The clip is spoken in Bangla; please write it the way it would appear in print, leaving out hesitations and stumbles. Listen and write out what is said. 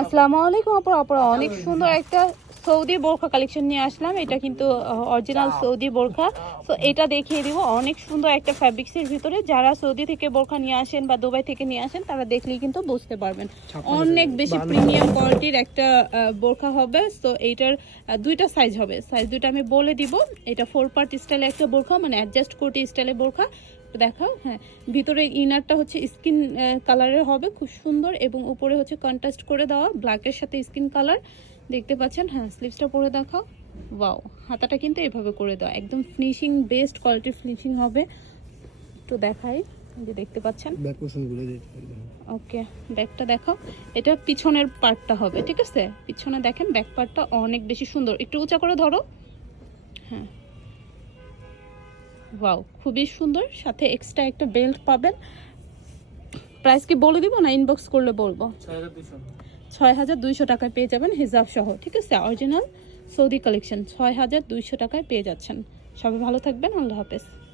আসসালামু আলাইকুম আপুরা অনেক সুন্দর একটা সৌদি বোরখা কালেকশন নিয়ে আসলাম। এটা কিন্তু অরিজিনাল সৌদি বোরখা। সো এটা দেখিয়ে দিব, অনেক সুন্দর একটা ফ্যাব্রিক্সের ভিতরে। যারা সৌদি থেকে বোরখা নিয়ে আসেন বা দুবাই থেকে নিয়ে আসেন তারা দেখলেই কিন্তু বুঝতে পারবেন অনেক বেশি প্রিমিয়াম কোয়ালিটির একটা বোরখা হবে। সো এইটার দুইটা সাইজ হবে, সাইজ দুইটা আমি বলে দিব। এটা 4 পার্ট স্টাইলে একটা বোরখা, মানে অ্যাডজাস্ট কোটি স্টাইলে বোরখা। দেখাও, হ্যাঁ, ভিতরে ইনারটা হচ্ছে স্কিন কালারের হবে, খুব সুন্দর, এবং উপরে হচ্ছে কন্ট্রাস্ট করে দেওয়া ব্ল্যাকের সাথে স্কিন কালার, দেখতে পাচ্ছেন। হ্যাঁ, স্লিভসটা পরে দেখাও। ওয়াও, হাতাটা কিন্তু এভাবে করে দেওয়া, একদম ফিনিশিং, বেস্ট কোয়ালিটির ফিনিশিং হবে। তো দেখাই, যে দেখতে পাচ্ছেন। ওকে, ব্যাকটা দেখাও। এটা পিছনের পার্টটা হবে, ঠিক আছে? পিছনে দেখেন ব্যাক পার্টটা অনেক বেশি সুন্দর, একটু উঁচা করে ধরো। হ্যাঁ, ওয়াও, খুবই সুন্দর। সাথে এক্সট্রা একটা বেল্ট পাবেন। প্রাইস কি বলে দিব না ইনবক্স করলে বলবো? 6200 টাকায় পেয়ে যাবেন হিজাব সহ, ঠিক আছে? অরিজিনাল সৌদি কালেকশন 6200 টাকায় পেয়ে যাচ্ছেন। সবাই ভালো থাকবেন, আল্লাহ হাফেজ।